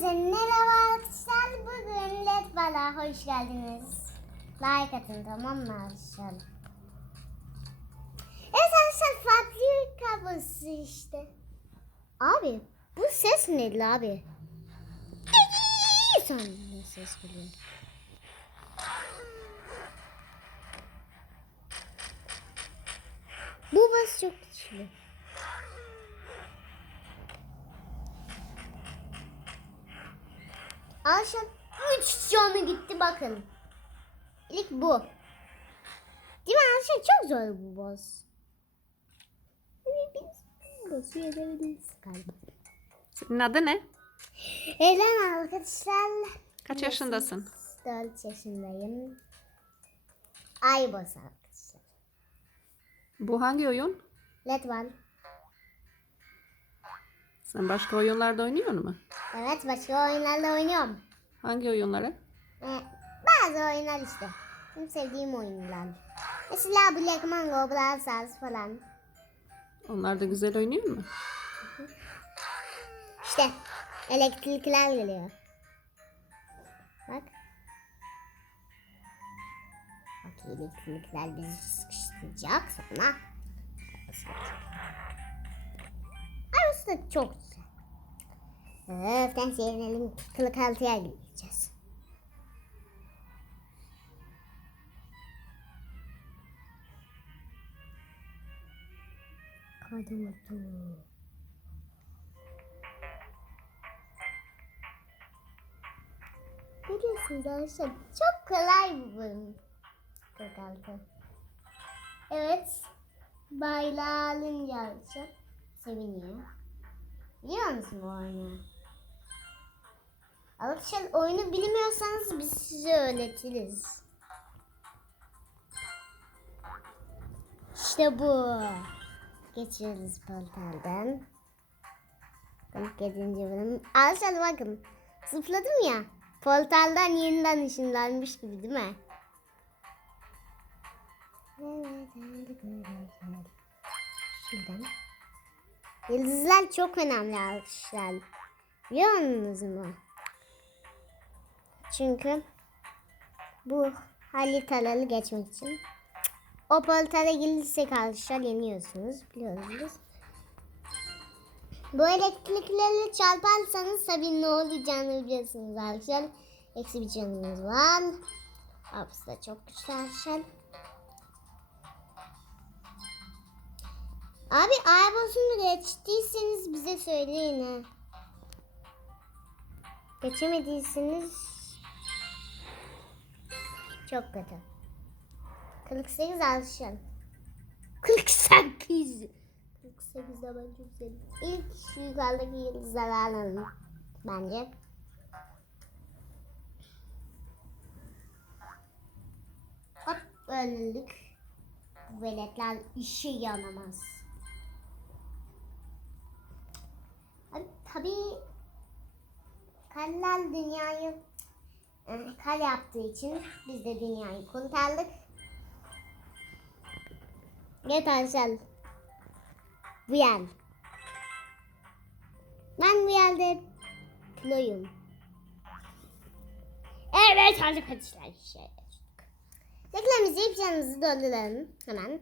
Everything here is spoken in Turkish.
Hepinize merhaba arkadaşlar. Bugün Led Bala hoş geldiniz. Like atın tamam mı arkadaşlar? Evet arkadaşlar farklı kablosu işte. Abi bu ses neydi abi? Son bir ses geliyor. Bu bas çok güçlü. Ayşen 3 canı gitti bakın. İlk bu. Değil mi Ayşen? Çok zor bu boss. Boss'u yenebiliriz galiba. Senin adı ne? Elen arkadaşlar. Kaç yaşındasın? 4 yaşındayım. Ay boss arkadaşlar. Bu hangi oyun? Let one. Sen başka oyunlarda oynuyor mu? Evet başka oyunlarla oynuyorum. Hangi oyunları? Ee, bazı oyunlar işte. Benim sevdiğim oyunlar. Mesela Black Mango, Brawl Stars falan. Onlar da güzel oynuyor mu? İşte elektrikler geliyor. Bak. Bak elektrikler bizi sıkıştıracak sonra. Arası da çok güzel. Öften seyrenelim. Kılık altıya gideceğiz. Kadın oldu. Biliyorsunuz arkadaşlar çok kolay bu bölüm. 46. Evet. Bayrağı alınca arkadaşlar seviniyor. Biliyor musun bu oyunu? Arkadaşlar oyunu bilmiyorsanız biz size öğretiriz. İşte bu. Geçiyoruz portaldan. 47. bölüm. Arkadaşlar bakın. Zıpladım ya. Portaldan yeniden ışınlanmış gibi değil mi? Şuradan. Yıldızlar çok önemli arkadaşlar. Biliyor musunuz mu? Çünkü bu haritaları geçmek için o portala gelirsek arkadaşlar yeniyorsunuz. Biliyorsunuz. Bu elektrikleri çarparsanız tabii ne olacağını biliyorsunuz arkadaşlar. Eksi bir canınız var. Hapsi de çok güçlü arkadaşlar. Abi Aybos'unu geçtiyseniz bize söyleyin. Geçemediyseniz çok kötü. 48 arkadaşlar. 48. 48'de ben çok sevdim. İlk şu yukarıdaki yıldızları alalım. Bence. Hop önlük. Veletler işe yanamaz. Tabii Kaller dünyayı e, kar yaptığı için biz de dünyayı kurtardık. Evet arkadaşlar. Bu yer. Ben bu yerde piloyum. Evet arkadaşlar. Şey. Reklamımızı yapacağımızı dolduralım hemen.